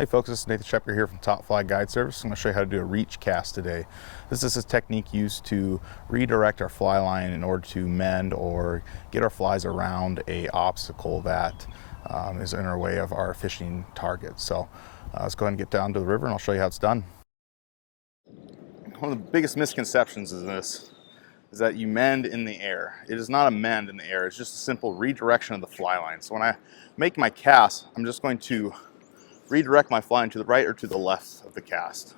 Hey folks, this is Nathan Shepker here from Top Fly Guide Service. I'm going to show you how to do a reach cast today. This is a technique used to redirect our fly line in order to mend or get our flies around a obstacle that is in our way of our fishing target. So let's go ahead and get down to the river and I'll show you how it's done. One of the biggest misconceptions is this, is that you mend in the air. It is not a mend in the air, it's just a simple redirection of the fly line. So when I make my cast, I'm just going to redirect my fly line to the right or to the left of the cast.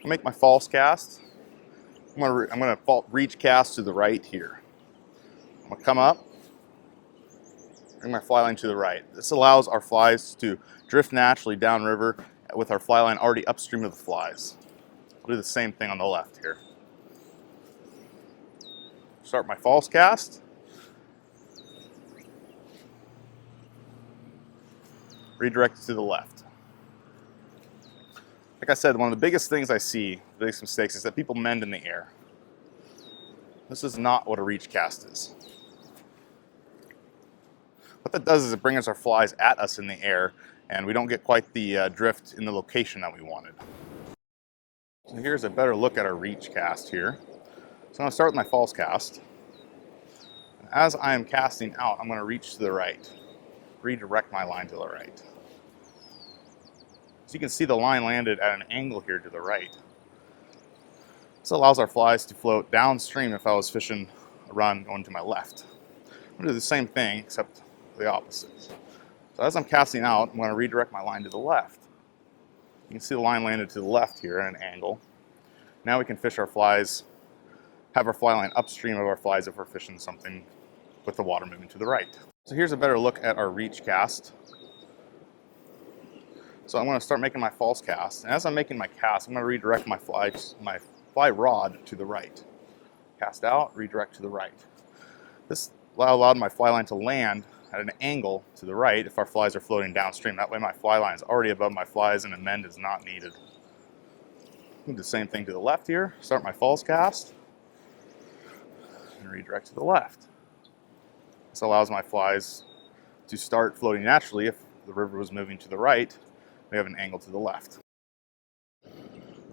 I'll make my false cast. I'm going to reach cast to the right here. I'm going to come up, bring my fly line to the right. This allows our flies to drift naturally downriver with our fly line already upstream of the flies. I'll do the same thing on the left here. Start my false cast. Redirect it to the left. Like I said, one of the biggest things I see, the biggest mistakes, is that people mend in the air. This is not what a reach cast is. What that does is it brings our flies at us in the air, and we don't get quite the drift in the location that we wanted. So here's a better look at our reach cast here. So I'm going to start with my false cast. As I am casting out, I'm going to reach to the right. Redirect my line to the right. So you can see the line landed at an angle here to the right. This allows our flies to float downstream if I was fishing a run going to my left. I'm going to do the same thing except the opposite. So as I'm casting out, I'm going to redirect my line to the left. You can see the line landed to the left here at an angle. Now we can fish our flies, have our fly line upstream of our flies if we're fishing something with the water moving to the right. So here's a better look at our reach cast. So I'm going to start making my false cast. And as I'm making my cast, I'm going to redirect my fly rod to the right. Cast out, redirect to the right. This allowed my fly line to land at an angle to the right if our flies are floating downstream. That way my fly line is already above my flies and a mend is not needed. Do the same thing to the left here. Start my false cast and redirect to the left. This allows my flies to start floating naturally. If the river was moving to the right, we have an angle to the left.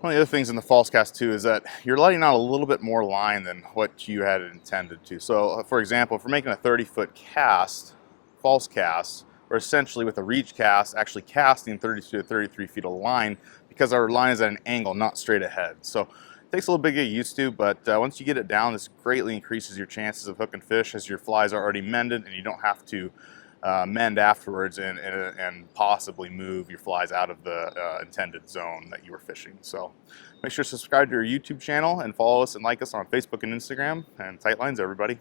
One of the other things in the false cast too is that you're letting out a little bit more line than what you had intended to. So for example, if we're making a 30-foot cast, false cast, we're essentially with a reach cast actually casting 32 to 33 feet of line because our line is at an angle, not straight ahead. So it takes a little bit to get used to, but once you get it down, this greatly increases your chances of hooking fish as your flies are already mended and you don't have to mend afterwards and possibly move your flies out of the intended zone that you were fishing. So make sure to subscribe to our YouTube channel and follow us and like us on Facebook and Instagram. And tight lines, everybody.